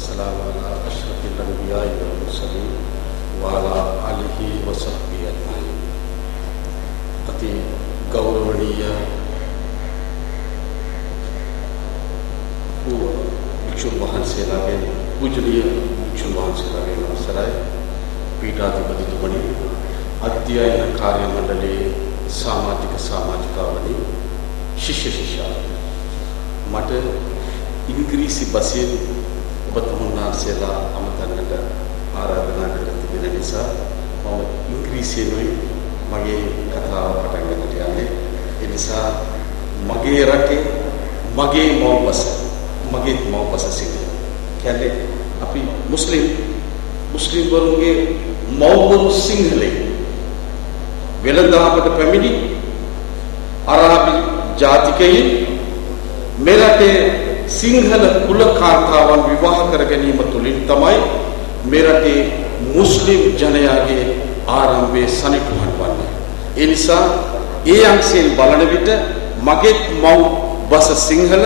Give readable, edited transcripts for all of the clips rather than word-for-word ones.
والسلام على أشرف الأنبياء والمرسلين وعلى آله وصحبه أجمعين. अति गौरवनीय भिक्षुक वහන්සේලාගේ पूजनीय भिक्षुक वහන්සේලාගේ අවසරයි පීඨාධිපතිතුමනි අධ්‍යයන කාර්ය මණ්ඩලයේ සමාජිකාවනි ශිෂ්‍ය ශිෂ්‍යාවනි මට ඉංග්‍රීසි භාෂයෙන් ඔබතුමන්වහන්සේලා අමතන්නට ආරාධනා කර තිබෙන නිසා මම ඉංග්‍රීසියෙන්යි මගේ කතාව පටන් ගන්නට යන්නේ. ඒ නිසා මගේ රටේ මගේ මව්බස සිංහල. කියන්නේ අපි මුස්ලිම් වරුන්ගේ මව්බරු සිංහලයි. වෙළඳාමට පැමිණි අරාබි ජාතිකයින් මෙරටේ සිංහල කුල කාන්තාවන් විවාහ කර ගැනීම තුළින් තමයි මෙරටේ මුස්ලිම් ජනයාගේ ආරම්භයේ සනිටුහන් වන්නේ. ඒ නිසා ඒ අංශයෙන් බලන විට මගේ මව්බස සිංහල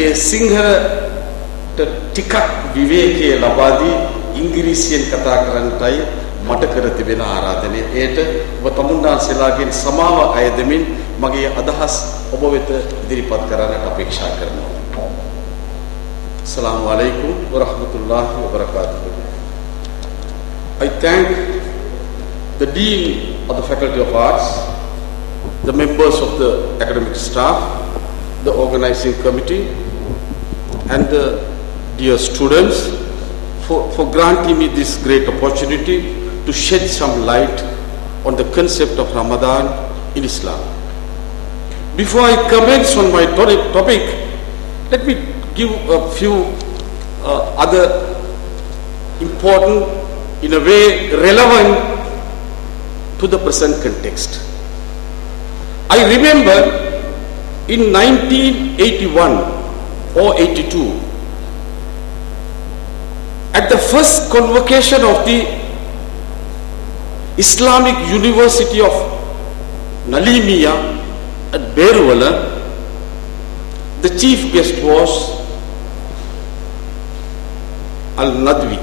ඒ සිංහලට ටිකක් විවේකයේ ලබා දී ඉංග්‍රීසියෙන් කතා කරන්නටයි මට කර තිබෙන ආරාධනය. ඒට ඔබ තමුන්නාන්සේලාගෙන් සමාව අයදමින් මගේ අදහස් ඔබ වෙත ඉදිරිපත් කරන්නට අපේක්ෂා කරනවා. Assalamu alaikum wa rahmatullahi wa barakatuh. I thank the Dean of the Faculty of Arts, the members of the academic staff, the organizing committee, and the dear students for granting me this great opportunity to shed some light on the concept of Ramadan in Islam. Before I commence on my topic, let me give a few other important, in a way relevant to the present context. I remember in 1981 or 82, at the first convocation of the Islamic University of Nalimia at Beruwala, the chief guest was Al-Nadwi,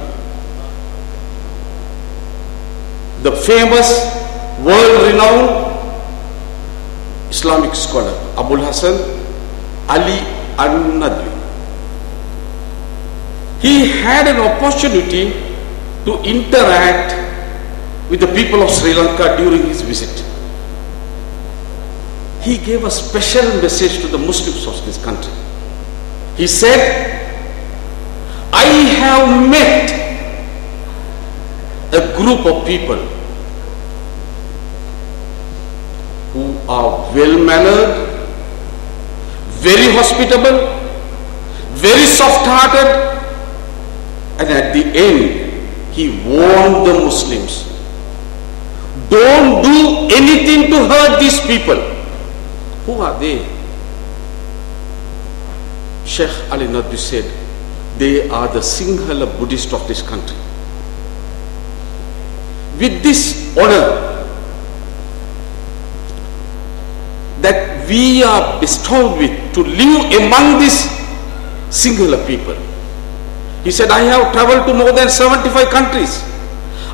the famous world-renowned Islamic scholar Abul Hasan Ali Al-Nadwi. He had an opportunity to interact with the people of Sri Lanka during his visit. He gave a special message to the Muslims of this country. He said, I have met a group of people who are well-mannered, very hospitable, very soft-hearted, and at the end, he warned the Muslims, don't do anything to hurt these people. Who are they? Sheikh Ali Nadwi said, they are the Sinhala Buddhists of this country. With this honor that we are bestowed with to live among these Sinhala people, he said, I have traveled to more than 75 countries.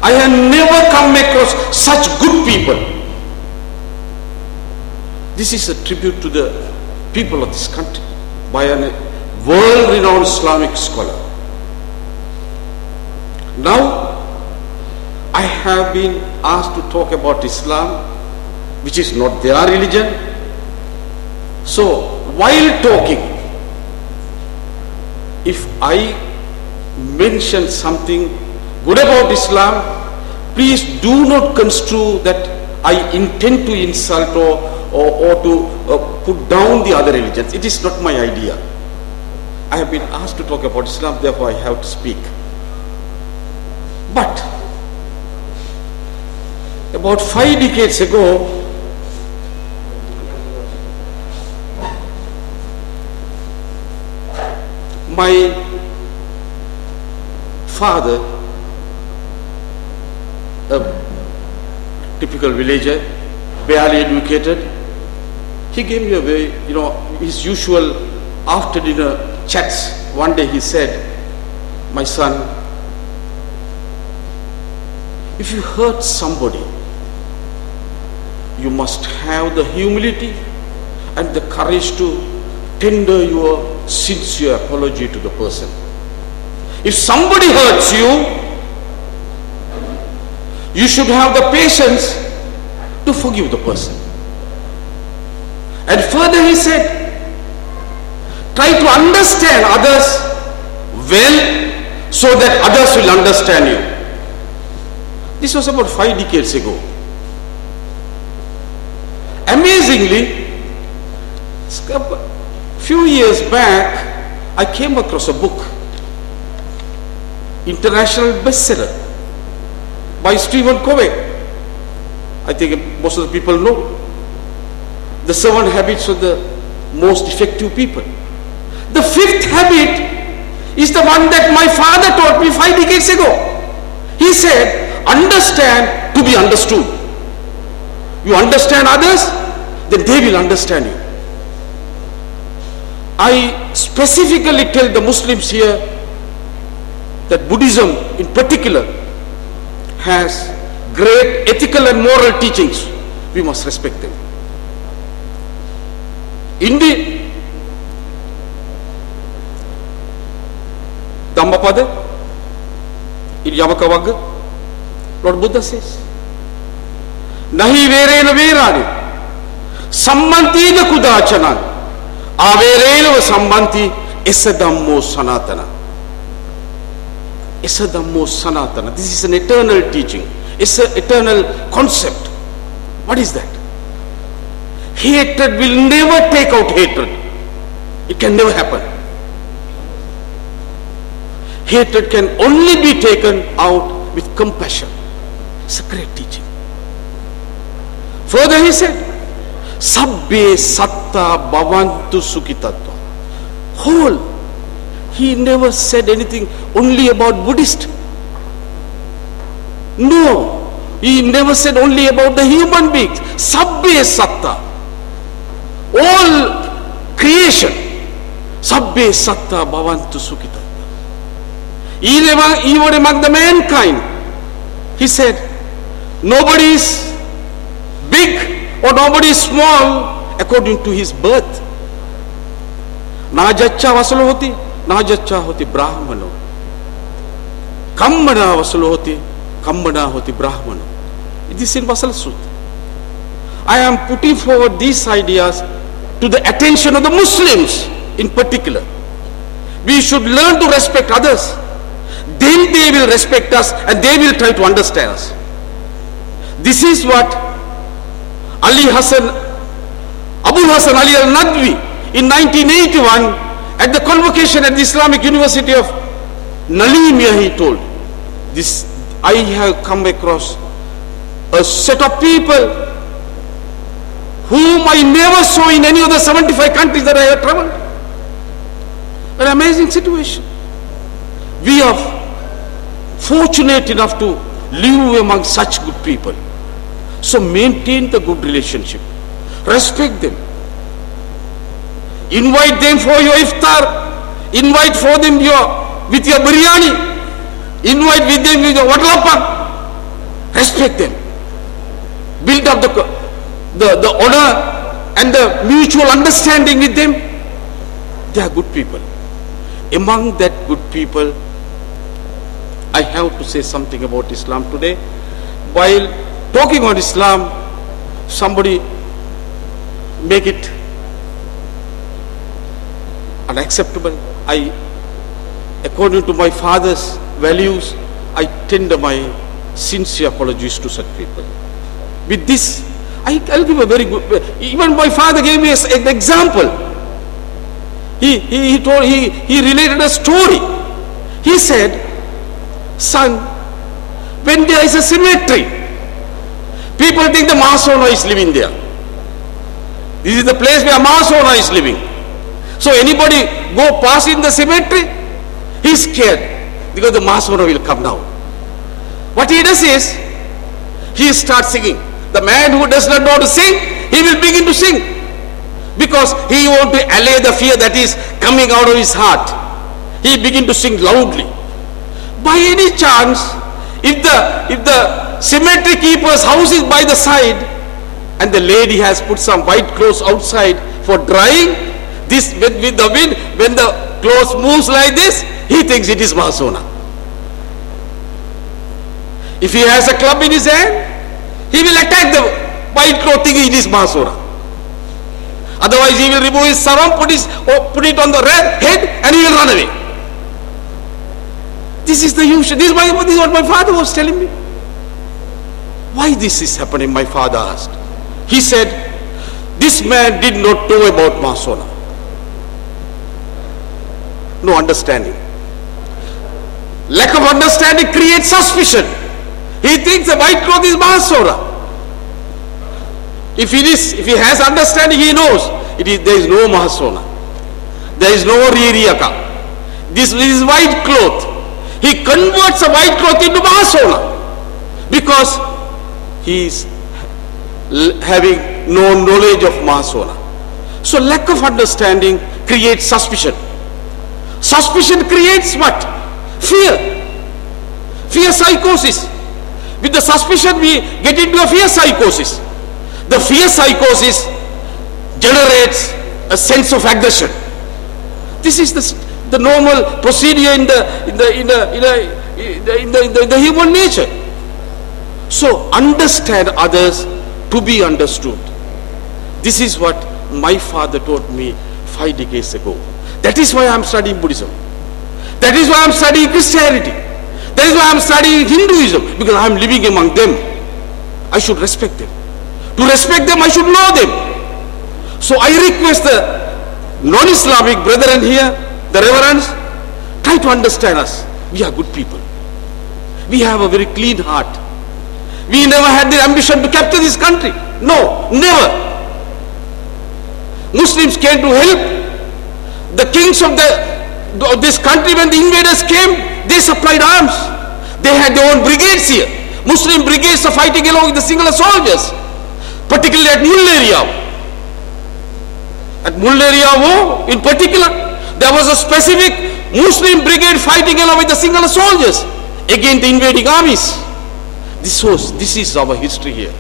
I have never come across such good people. This is a tribute to the people of this country by a world-renowned Islamic scholar. Now, I have been asked to talk about Islam, which is not their religion. So, while talking, if I mention something good about Islam, please do not construe that I intend to insult or to put down the other religions. It is not my idea. I have been asked to talk about Islam, therefore I have to speak. But about 5 decades ago, my father, a typical villager, barely educated, he gave me a very, his usual after dinner chats. One day he said, My son, if you hurt somebody, you must have the humility and the courage to tender your sincere apology to the person. If somebody hurts you, you should have the patience to forgive the person. And further he said, try to understand others well so that others will understand you. This was about 5 decades ago. Amazingly, a few years back, I came across a book, international bestseller by Stephen Covey. I think most of the people know. The 7 habits of the most effective people. The 5th habit is the one that my father taught me 5 decades ago. He said, understand to be understood. You understand others, then they will understand you. I specifically tell the Muslims here that Buddhism in particular has great ethical and moral teachings. We must respect them. Indeed, Dhammapada, in Yavakavagga, Lord Buddha says, Nahi verena verani, sammanti na kudachana, averena sammanti esa dhammo sanatana. Esa dhammo sanatana. This is an eternal teaching. It's an eternal concept. What is that? Hatred will never take out hatred. It can never happen. Hatred can only be taken out with compassion. It's a great teaching. Further he said, Sabbe satta bhavantu sukhitatva. Whole. He never said anything only about Buddhist. No. He never said only about the human beings. Sabbe satta. All creation. Sabbe satta bhavantu sukhitatva. Even among the mankind, he said, nobody is big or nobody is small according to his birth. Najacha vasalo hoti, najacha hoti brahmano. Kammana vasalo hoti, kammana hoti brahmano. It is in Vasala Sutta. I am putting forward these ideas to the attention of the Muslims in particular. We should learn to respect others. Then they will respect us and they will try to understand us. This is what Abul Hassan Ali al-Nadwi in 1981 at the convocation at the Islamic University of Nalimia, he told, this, I have come across a set of people whom I never saw in any of the 75 countries that I have traveled. An amazing situation. We are fortunate enough to live among such good people. So maintain the good relationship. Respect them. Invite them for your iftar. Invite for them with your biryani. Invite with them with your watlappan. Respect them. Build up the honor and the mutual understanding with them. They are good people. Among that good people, I have to say something about Islam today. While talking on Islam, somebody make it unacceptable. According to my father's values, I tender my sincere apologies to such people. With this, I'll give a very good, even my father gave me an example. He related a story. He said, son, when there is a cemetery, people think the mass owner is living there. This is the place where mass owner is living. So anybody go past in the cemetery, he's scared because the mass owner will come down. What he does is, he starts singing. The man who does not know how to sing, he will begin to sing. Because he wants to allay the fear that is coming out of his heart. He begin to sing loudly. By any chance, if the cemetery keeper's house is by the side and the lady has put some white clothes outside for drying, this with the wind, when the clothes moves like this, he thinks it is Mahasona. If he has a club in his hand, he will attack the white cloth thinking it is Mahasona. Otherwise he will remove his sarong, put it on the head, and he will run away. This is the usual. This is what my father was telling me. Why this is happening, my father asked. He said, this man did not know about Mahasona. No understanding. Lack of understanding creates suspicion. He thinks the white cloth is Mahasona. If he has understanding, he knows there is no Mahasona. There is no Ririyaka. This is white cloth. He converts a white cloth into Mahasona because he is having no knowledge of Mahasona. So lack of understanding creates suspicion. Suspicion creates what? Fear. Fear psychosis. With the suspicion we get into a fear psychosis. The fear psychosis generates a sense of aggression. This is the normal procedure in the human nature. So understand others to be understood. This is what my father taught me 5 decades ago. That is why I am studying Buddhism. That is why I am studying Christianity. That is why I am studying Hinduism, because I am living among them. I should respect them. To respect them, I should know them. So I request the non-Islamic brethren here, the reverends, try to understand us. We are good people. We have a very clean heart. We never had the ambition to capture this country. No, never. Muslims came to help the kings of this country. When the invaders came, they supplied arms. They had their own brigades here. Muslim brigades are fighting along with the singular soldiers, particularly at Mulleriya. At Mulleriya in particular, there was a specific Muslim brigade fighting along with the singular soldiers against the invading armies. This is our history here.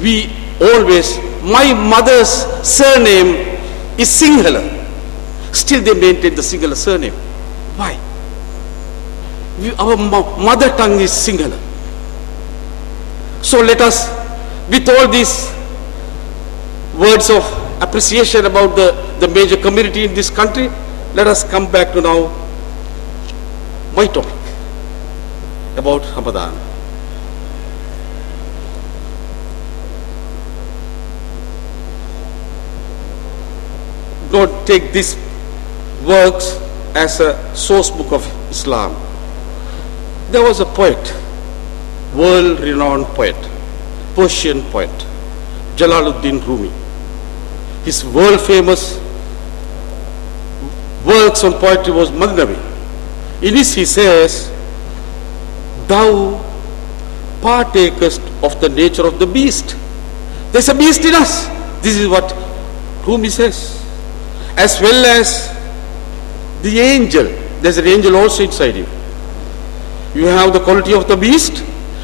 We always, my mother's surname is Sinhala. Still they maintain the Sinhala surname. Why? Our mother tongue is Sinhala. So let us, with all these words of appreciation about the major community in this country, let us come back to now my topic about Ramadan. Don't take these works as a source book of Islam. There was a poet, world-renowned poet, Persian poet, Jalaluddin Rumi. His world-famous works on poetry was Magnavi. In this he says, "Thou partakest of the nature of the beast." There's a beast in us. This is what Rumi says. As well as the angel. There's an angel also inside you. You have the quality of the beast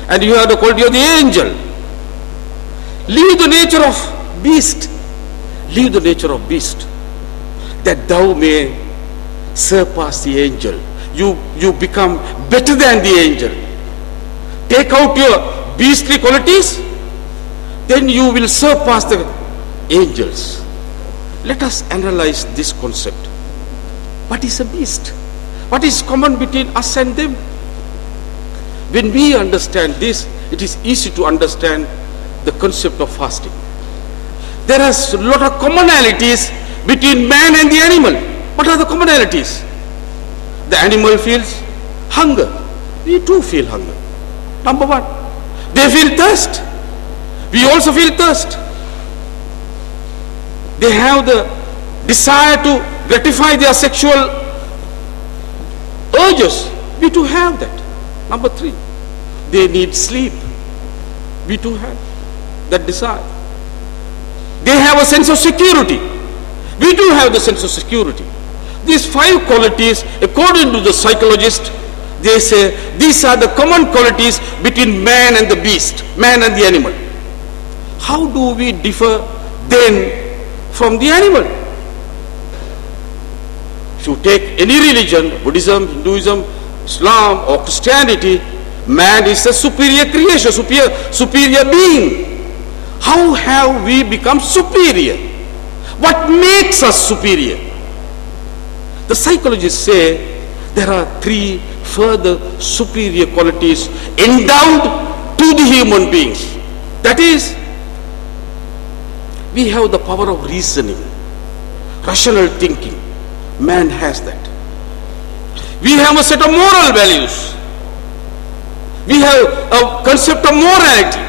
and you have the quality of the angel. Leave the nature of beast. Leave the nature of beast, that thou may surpass the angel. You become better than the angel. Take out your beastly qualities, then you will surpass the angels. Let us analyze this concept. What is a beast? What is common between us and them? When we understand this, it is easy to understand the concept of fasting. There are a lot of commonalities between man and the animal. What are the commonalities? The animal feels hunger. We too feel hunger. Number one. They feel thirst. We also feel thirst. They have the desire to gratify their sexual urges. We too have that. Number three. They need sleep. We too have that desire. They have a sense of security. We do have the sense of security. These 5 qualities, according to the psychologist, they say these are the common qualities between man and the beast, man and the animal. How do we differ then from the animal? If you take any religion, Buddhism, Hinduism, Islam or Christianity, man is a superior creation, superior being. How have we become superior? What makes us superior? The psychologists say there are 3 further superior qualities endowed to the human beings. That is, we have the power of reasoning, rational thinking. Man has that. We have a set of moral values. We have a concept of morality.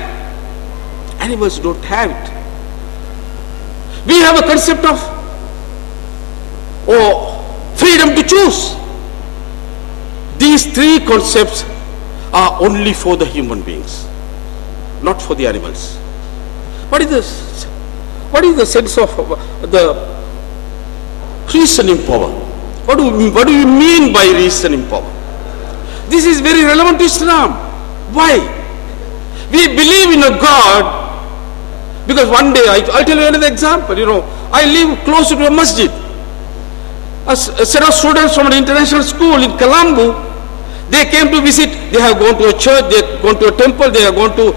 Animals don't have it. We have a concept of freedom to choose. These 3 concepts are only for the human beings, not for the animals. What is the sense of the reasoning power? What do you mean by reasoning power? This is very relevant to Islam. Why? We believe in a God because one day, I'll tell you another example. I live close to a masjid. A set of students from an international school in Colombo, they came to visit. They have gone to a church, they have gone to a temple, they have gone to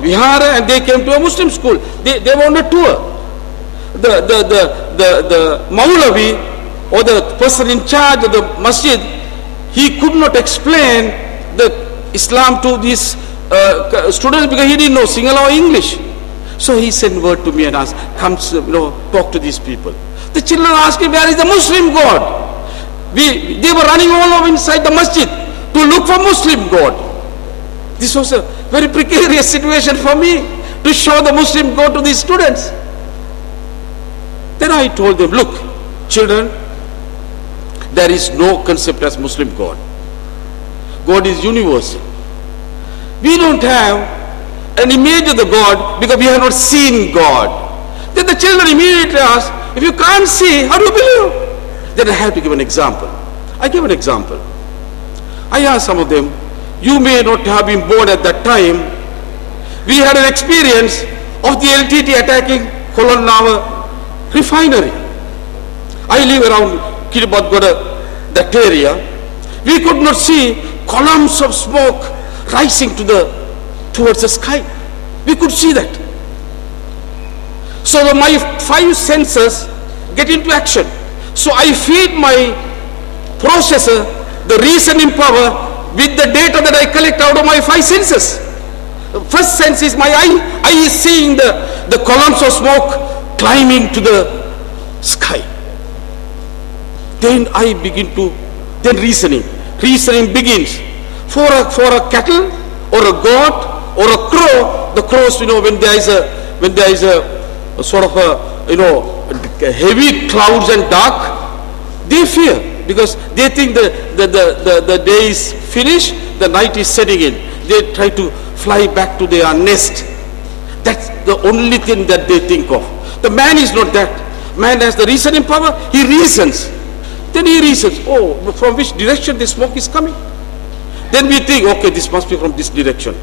Vihara, and they came to a Muslim school. They were on a tour. The Maulavi, or the person in charge of the masjid, he could not explain the Islam to these students because he didn't know Sinhala or English. So he sent word to me and asked, come, talk to these people. The children asked me, where is the Muslim God? They were running all over inside the masjid to look for Muslim God. This was a very precarious situation for me to show the Muslim God to these students. Then I told them, look, children, there is no concept as Muslim God. God is universal. We don't have an image of the God because we have not seen God. Then the children immediately ask, if you can't see, how do you believe? Then I have to give an example. I give an example. I asked some of them, you may not have been born at that time. We had an experience of the LTT attacking Colombo refinery. I live around Kiribati, that area. We could not see columns of smoke rising towards the sky. We could see that. So my 5 senses get into action. So I feed my processor the reasoning power with the data that I collect out of my 5 senses. The first sense is my eye. Eye is seeing the columns of smoke climbing to the sky. Then I begin to, then reasoning. Reasoning begins. For a cattle or a goat or a crow, the crows, when there is a sort of a heavy clouds and dark, they fear because they think the day is finished, the night is setting in. They try to fly back to their nest. That's the only thing that they think of. The man is not that. Man has the reasoning power. He reasons. Then he reasons, oh, from which direction the smoke is coming? Then we think, okay, this must be from this direction.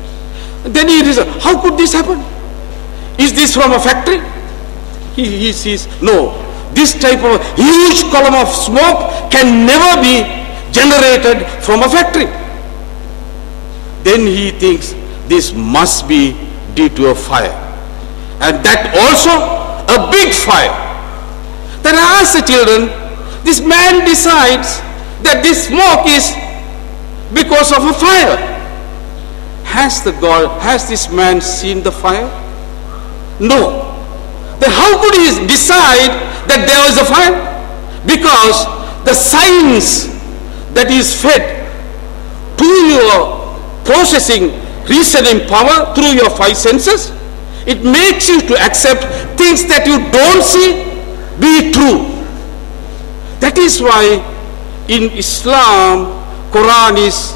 And then he reasons, how could this happen? Is this from a factory? He sees, no, this type of huge column of smoke can never be generated from a factory. Then he thinks this must be due to a fire. And that also a big fire. Then I ask the children, this man decides that this smoke is because of a fire. Has this man seen the fire? No. Then how could he decide that there was a fire? Because the science that is fed to your processing, reasoning power through your 5 senses, it makes you to accept things that you don't see be true. That is why in Islam, Quran is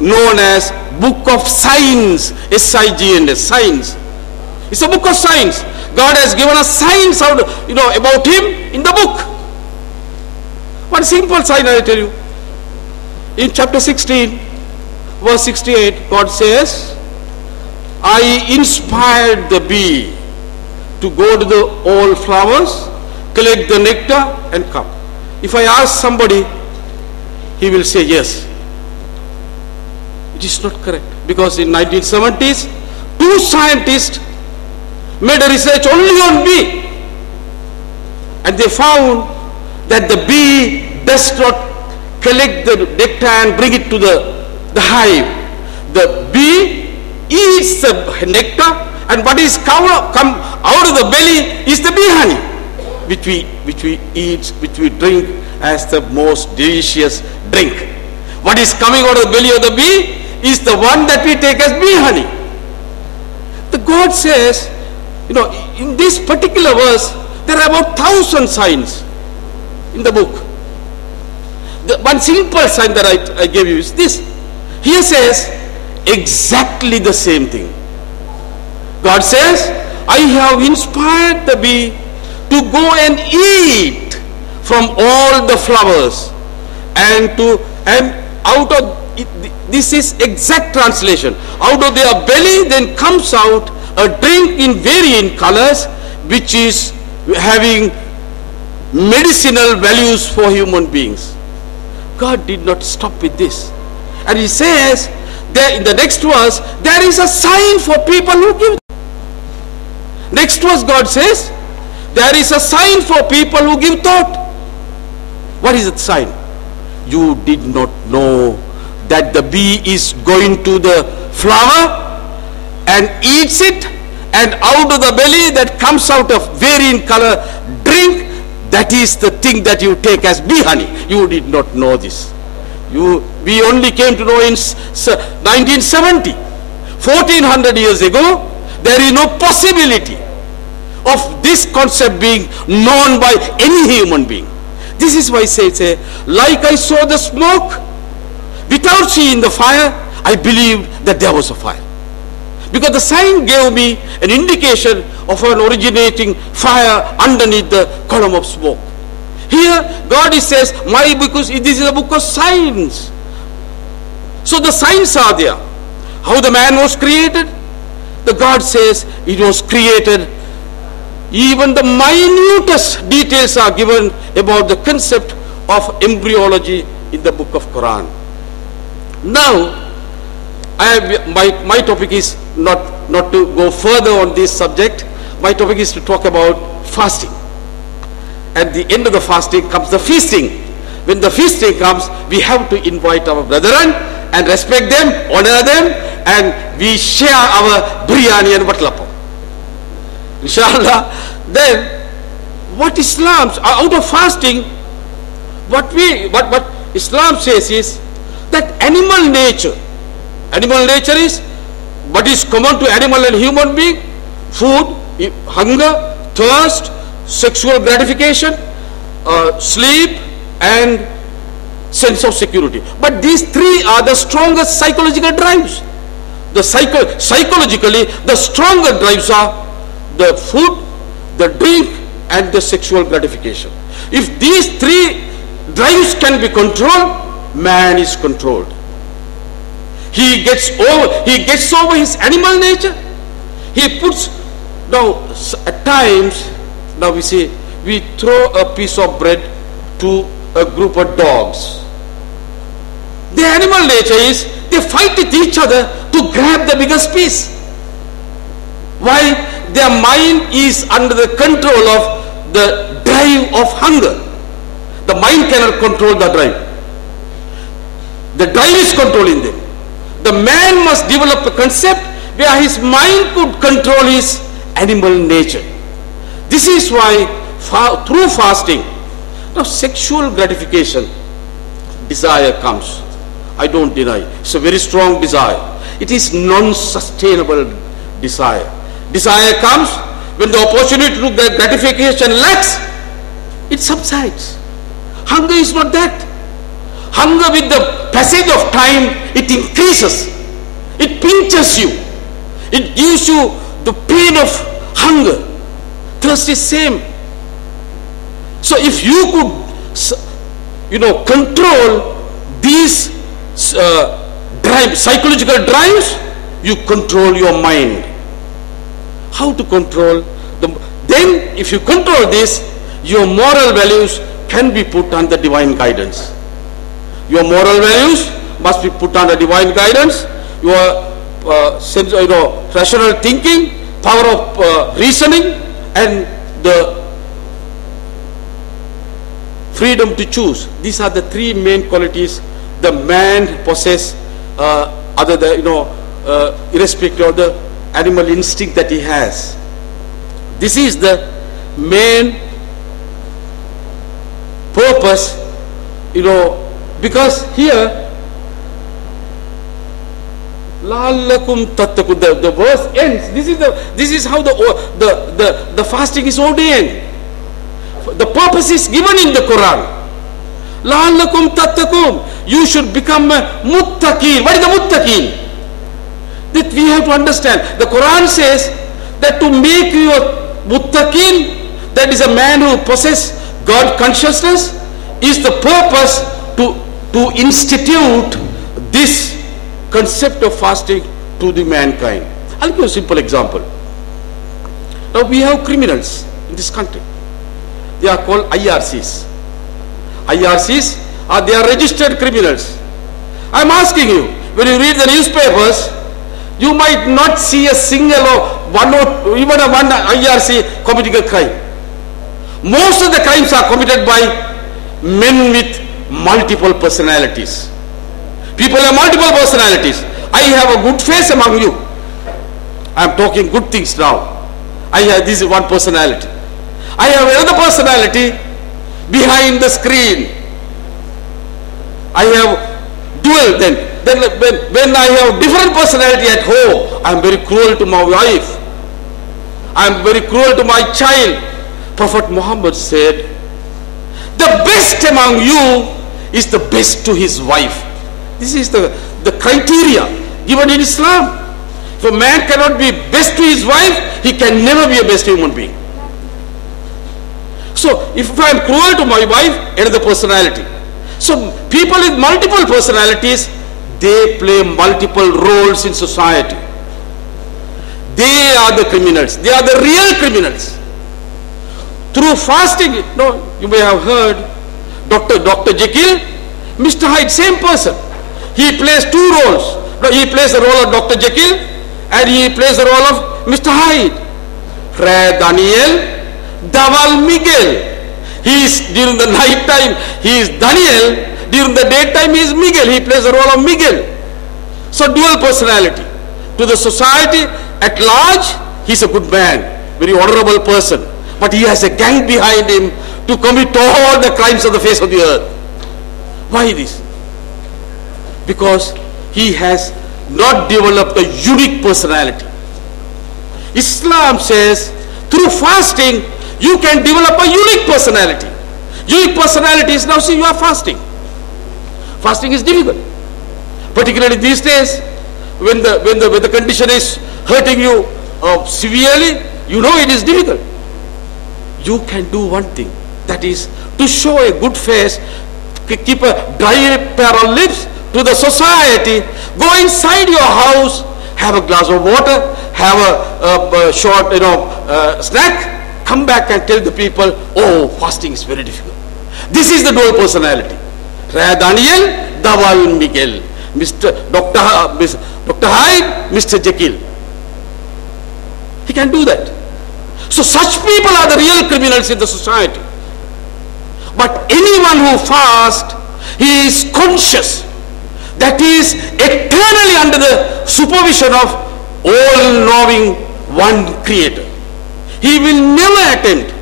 known as Book of Science, S-I-G-N-S, science. It's a book of science. God has given us science about Him in the book. One simple sign I tell you. In chapter 16, verse 68, God says, I inspired the bee to go to the all flowers, collect the nectar and come. If I ask somebody, he will say yes. It is not correct, because in 1970s, 2 scientists made a research only on bee, and they found that the bee does not collect the nectar and bring it to the hive. The bee eats the nectar, and what is come out of the belly is the bee honey, which we eat, which we drink as the most delicious drink. What is coming out of the belly of the bee is the one that we take as bee honey. The God says, in this particular verse, there are about 1,000 signs in the book. The one simple sign that I gave you is this. Here says exactly the same thing. God says, I have inspired the bee to go and eat from all the flowers, and out of it, this is exact translation. Out of their belly then comes out a drink in varying colors, which is having medicinal values for human beings. God did not stop with this, and he says there in the next verse, there is a sign for people who give. Next verse, God says, there is a sign for people who give thought. What is that sign? You did not know that the bee is going to the flower and eats it, and out of the belly that comes out of varying color drink, that is the thing that you take as bee honey. You did not know this. We only came to know in 1970. 1400 years ago, there is no possibility of this concept being known by any human being. This is why I say, like I saw the smoke, without seeing the fire, I believed that there was a fire. Because the sign gave me an indication of an originating fire underneath the column of smoke. Here, God says, because this is a book of signs. So the signs are there. How the man was created? The God says it was created. Even the minutest details are given about the concept of embryology in the book of Quran. Now, my topic is not to go further on this subject. My topic is to talk about fasting. At the end of the fasting comes the feasting. When the feasting comes, we have to invite our brethren and respect them, honor them, and we share our biryani and batlapam. Inshallah. Then, what Islam, out of fasting, what Islam says is that animal nature is what is common to animal and human being: food, hunger, thirst, sexual gratification, sleep, and sense of security. But these three are the strongest psychological drives. Psychologically, the stronger drives are the food, the drink, and the sexual gratification. If these three drives can be controlled, man is controlled. He gets over his animal nature. He puts, now at times, now we say, we throw a piece of bread to a group of dogs. The animal nature is, they fight with each other to grab the biggest piece. Why? Their mind is under the control of the drive of hunger. The mind cannot control the drive. The drive is controlling them. The man must develop a concept where his mind could control his animal nature. This is why through fasting, now sexual gratification, desire comes. I don't deny. It's a very strong desire. It is non-sustainable desire. Desire comes when the opportunity to get gratification lacks, it subsides. Hunger is not that. Hunger, with the passage of time, it increases. It pinches you. It gives you the pain of hunger. Thirst is same. So if you control these psychological drives, you control your mind. How to control them? Then if you control this, your moral values can be put under divine guidance. Your moral values must be put under divine guidance. Your rational thinking, power of reasoning, and the freedom to choose. These are the three main qualities the man possesses, other than irrespective of the animal instinct that he has. This is the main purpose, because here La'allakum tattaqun, the verse ends. This is how the fasting is ordained. The purpose is given in the Quran. La'allakum tattaqun, you should become a muttaqin. What is the muttaqin? That we have to understand. The Quran says that to make you a muttaqin, that is a man who possesses God consciousness, is the purpose to institute this concept of fasting to the mankind. I'll give you a simple example. Now we have criminals in this country. They are called IRCs. IRCs they are registered criminals. I'm asking you, when you read the newspapers, you might not see a single or even one IRC committing a crime. Most of the crimes are committed by men with multiple personalities. People have multiple personalities. I have a good face among you. I am talking good things now. This is one personality. I have another personality behind the screen. I have dual then. When I have different personality at home, I am very cruel to my wife. I am very cruel to my child. Prophet Muhammad said, the best among you is the best to his wife. This is the criteria given in Islam. If a man cannot be best to his wife, he can never be a best human being. So, if I am cruel to my wife, another personality. So, people with multiple personalities, they play multiple roles in society. They are the criminals. They are the real criminals. Through fasting, you may have heard Dr. Jekyll, Mr. Hyde, same person. He plays two roles. He plays the role of Dr. Jekyll and he plays the role of Mr. Hyde. Fray Daniel, Daval Miguel. During the night time, he is Daniel. During the daytime, he is Miguel. He plays the role of Miguel. So dual personality. To the society at large, he is a good man, very honorable person. But he has a gang behind him to commit all the crimes of the face of the earth. Why this? Because he has not developed a unique personality. Islam says through fasting you can develop a unique personality. Unique personality is, now see, you are fasting. Fasting is difficult, particularly these days when the condition is hurting you severely. It is difficult. You can do one thing, that is to show a good face, keep a dry pair of lips to the society, go inside your house, have a glass of water, have a short snack, come back and tell the people, oh, fasting is very difficult. This is the dual personality. Ray Daniel, Daval Miguel, Dr. Hyde, Mr. Jekyll. He can do that. So such people are the real criminals in the society. But anyone who fasts, he is conscious that he is eternally under the supervision of all-knowing one Creator. He will never attempt.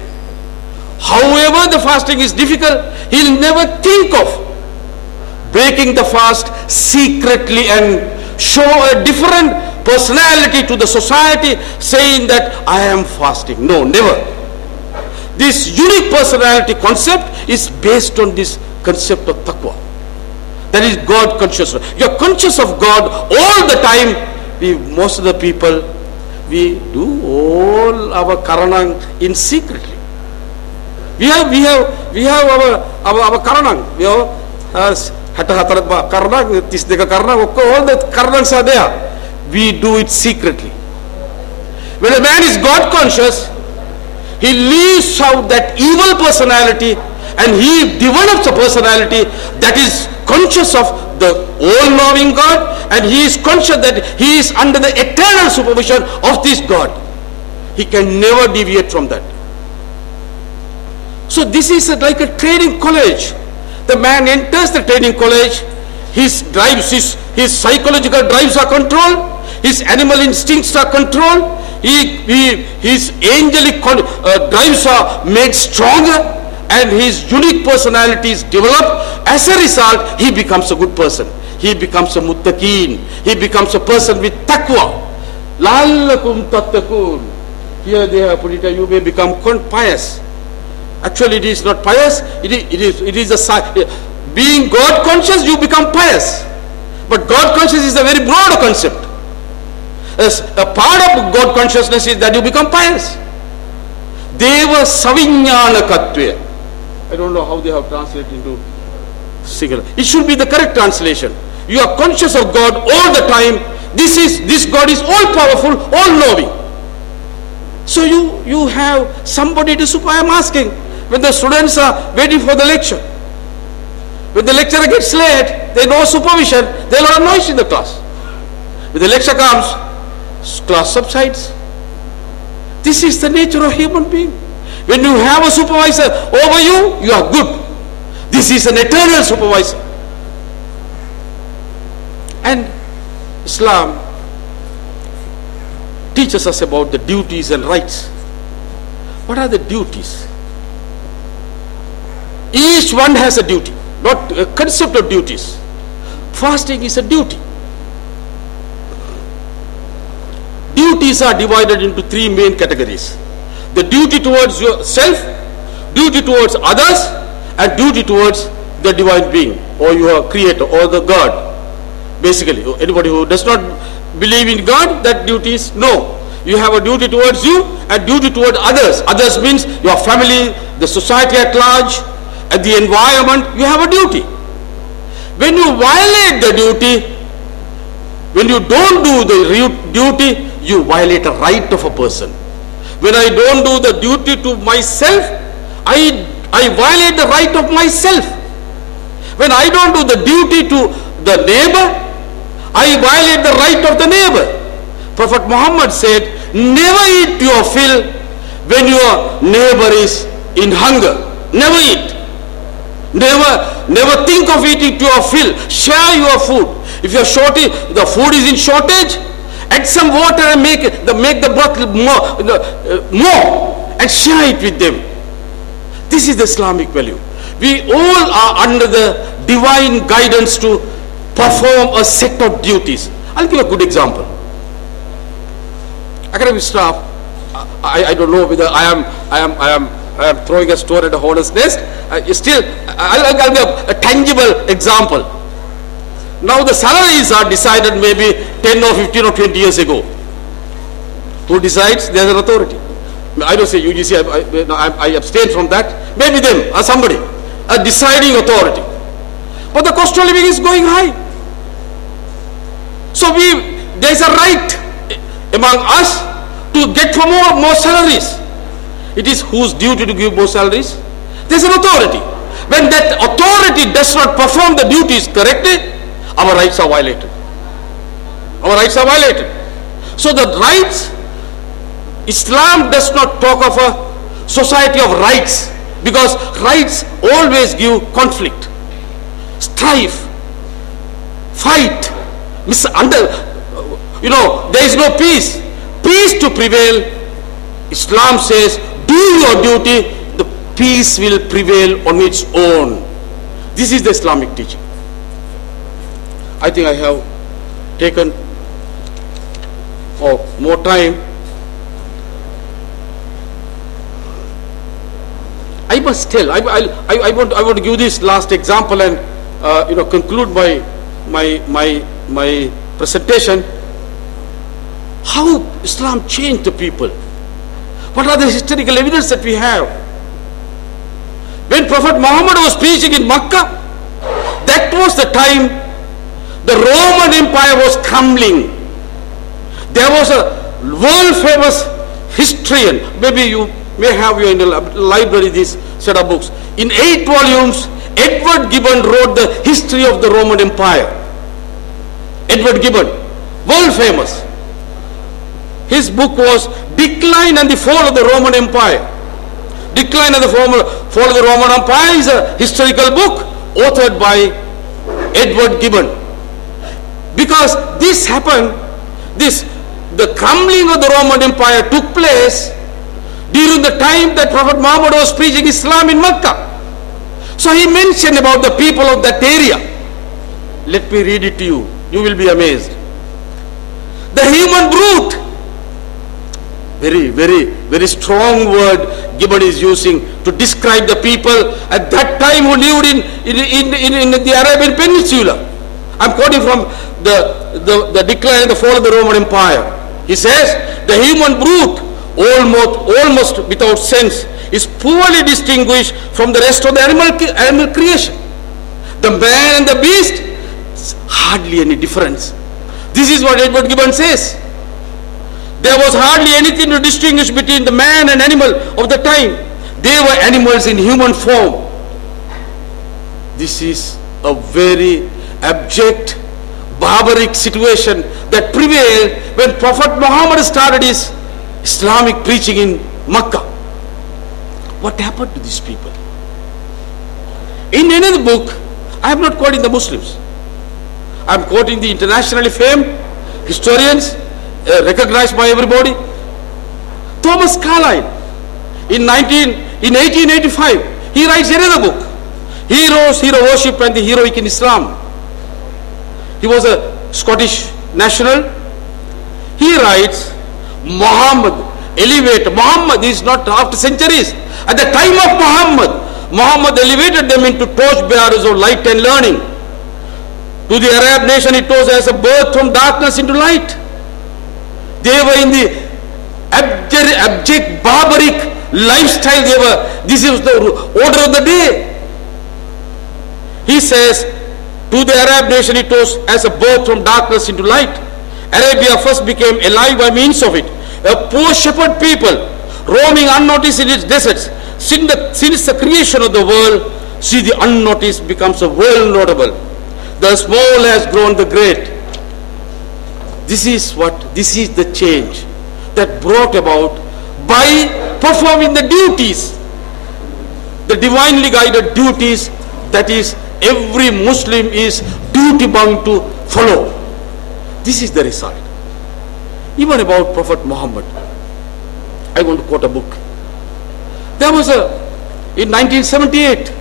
However the fasting is difficult, he will never think of breaking the fast secretly and show a different personality to the society saying that I am fasting. No, never. This unique personality concept is based on this concept of taqwa. That is God consciousness. You are conscious of God all the time. Most of the people, we do all our karanang in secretly. We have our karanang, karanang, tisdeka karanang, all the karanangs are there. We do it secretly. When a man is God conscious, he leaves out that evil personality and he develops a personality that is conscious of the all-knowing God, and he is conscious that he is under the eternal supervision of this God. He can never deviate from that. So this is like a training college. The man enters the training college, his drives, his psychological drives are controlled, his animal instincts are controlled, his angelic drives are made stronger, and his unique personality is developed. As a result, he becomes a good person. He becomes a muttaqeen. He becomes a person with taqwa. La'allakum tattaqoon. Here they have put it, you may become pious. Actually, it is not pious. It is a being God conscious. You become pious. But God conscious is a very broad concept. As a part of God consciousness is that you become pious. Deva savinyana katve. I don't know how they have translated into singular. It should be the correct translation. You are conscious of God all the time. This God is all powerful, all knowing. So you have somebody to supervise. I am asking, when the students are waiting for the lecture, when the lecturer gets late, there is no supervision, there is a lot of noise in the class. When the lecture comes, class subsides. This is the nature of human being. When you have a supervisor over you, you are good. This is an eternal supervisor. And Islam teaches us about the duties and rights. What are the duties? Each one has a duty, not a concept of duties. Fasting is a duty. Duties are divided into three main categories. The duty towards yourself, duty towards others, and duty towards the divine being or your creator or the God. Basically, anybody who does not believe in God, that duty is no. You have a duty towards you and duty towards others. Others means your family, the society at large, and the environment. You have a duty. When you violate the duty, when you don't do the duty, you violate a right of a person. When I don't do the duty to myself, I violate the right of myself. When I don't do the duty to the neighbor, I violate the right of the neighbor. Prophet Muhammad said, never eat your fill when your neighbor is in hunger. Never eat. Never think of eating to your fill. Share your food. If your the food is in shortage, add some water and make the broth more and share it with them. This is the Islamic value. We all are under the divine guidance to perform a set of duties. I'll give a good example. Academic staff, I don't know whether I am throwing a stone at a hornet's nest. Still, I'll give a tangible example. Now the salaries are decided maybe 10 or 15 or 20 years ago. Who decides? There's an authority. I don't say UGC, I abstain from that. Maybe them or somebody, a deciding authority. But the cost of living is going high. So there's a right among us to get for more salaries. It is whose duty to give more salaries? There's an authority. When that authority does not perform the duties correctly, our rights are violated. Our rights are violated. So the rights, Islam does not talk of a society of rights, because rights always give conflict, strife, fight, there is no peace. Peace to prevail, Islam says, do your duty, the peace will prevail on its own. This is the Islamic teaching. I think I have taken for more time. I must tell, I want to give this last example and conclude my presentation. How Islam changed the people. What are the historical evidence that we have? When When Prophet Muhammad was preaching in Makkah, that was the time the Roman Empire was crumbling. There was a world famous historian, maybe you may have in the library this set of books. In 8 volumes, Edward Gibbon wrote the history of the Roman Empire. Edward Gibbon, world famous. His book was Decline and the Fall of the Roman Empire. Decline and the Fall of the Roman Empire is a historical book authored by Edward Gibbon. Because this happened, the crumbling of the Roman Empire took place during the time that Prophet Muhammad was preaching Islam in Mecca. So he mentioned about the people of that area. Let me read it to you. You will be amazed. The human brute. Very, very, very strong word Gibbon is using to describe the people at that time who lived in the Arabian Peninsula. I'm quoting from the decline and the fall of the Roman Empire. He says, the human brute, almost without sense, is poorly distinguished from the rest of the animal creation. The man and the beast, hardly any difference. This is what Edward Gibbon says. There was hardly anything to distinguish between the man and animal of the time. They were animals in human form. This is a very abject, barbaric situation that prevailed when Prophet Muhammad started his Islamic preaching in Makkah. What happened to these people? In another book, I am not quoting the Muslims. I am quoting the internationally famed historians, recognized by everybody. Thomas Carlyle, in 1885, he writes another book, Heroes, Hero Worship and the Heroic in Islam. He was a Scottish national. He writes, Muhammad is not after centuries. At the time of Muhammad elevated them into torchbearers of light and learning. To the Arab nation it was as a birth from darkness into light. They were in the abject, barbaric lifestyle. This is the order of the day. He says, to the Arab nation it was as a birth from darkness into light. Arabia first became alive by means of it. A poor shepherd people, roaming unnoticed in its deserts. Since the creation of the world, see, the unnoticed becomes a world notable. The small has grown the great. This is the change that brought about by performing the duties, the divinely guided duties that is every Muslim is duty bound to follow. This is the result. Even about Prophet Muhammad, I want to quote a book. There was in 1978,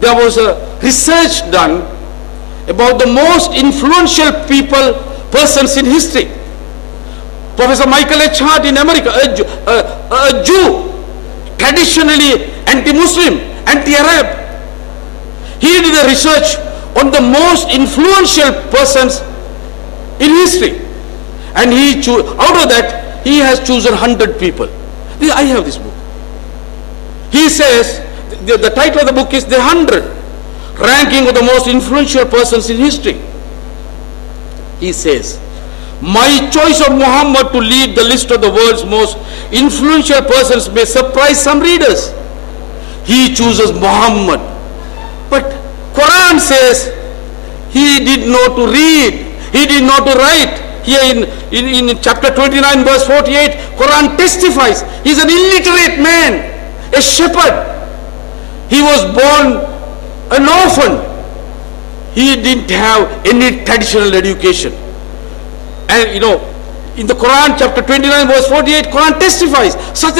there was a research done about the most influential persons in history. Professor Michael H. Hart in America, a Jew, traditionally anti-Muslim, anti-Arab. He did a research on the most influential persons in history. And out of that, he has chosen 100 people. I have this book. He says, the title of the book is The 100, ranking of the most influential persons in history. He says, my choice of Muhammad to lead the list of the world's most influential persons may surprise some readers. He chooses Muhammad. But Quran says he did not to read, he did not to write. Here in chapter 29 verse 48, Quran testifies he is an illiterate man, a shepherd. He was born an orphan. He didn't have any traditional education. And in the Quran chapter 29 verse 48, Quran testifies such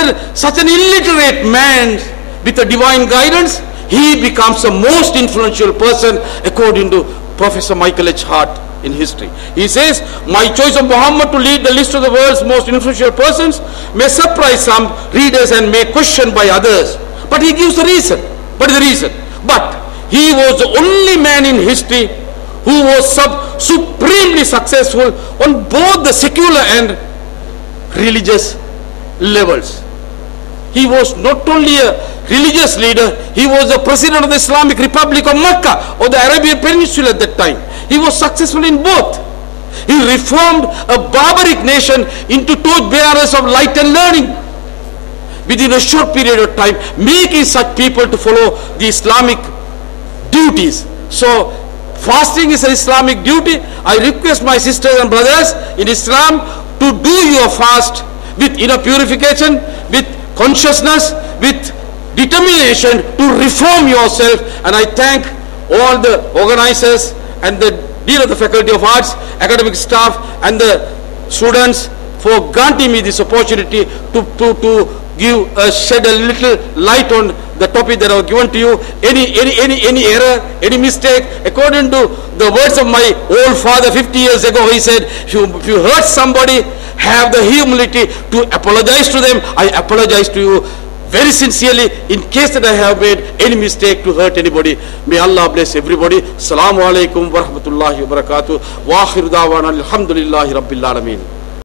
an illiterate man with a divine guidance, he becomes the most influential person according to Professor Michael H. Hart in history. He says, my choice of Muhammad to lead the list of the world's most influential persons may surprise some readers and may question by others. But he gives the reason. What is the reason? But he was the only man in history who was supremely successful on both the secular and religious levels. He was not only a religious leader. He was the president of the Islamic Republic of Mecca or the Arabian Peninsula at that time. He was successful in both. He reformed a barbaric nation into torchbearers of light and learning within a short period of time, making such people to follow the Islamic duties. So fasting is an Islamic duty. I request my sisters and brothers in Islam to do your fast with inner purification, with consciousness, with determination to reform yourself. And I thank all the organizers and the Dean of the Faculty of Arts, academic staff and the students for granting me this opportunity to shed a little light on the topic that I was given to you. Any error, any mistake, according to the words of my old father 50 years ago, he said, if you hurt somebody, have the humility to apologize to them. I apologize to you very sincerely in case that I have made any mistake to hurt anybody. May Allah bless everybody. Assalamu alaikum wa rahmatullahi wa barakatuh. Wa akhiru da'wana alhamdulillahi rabbil alameen.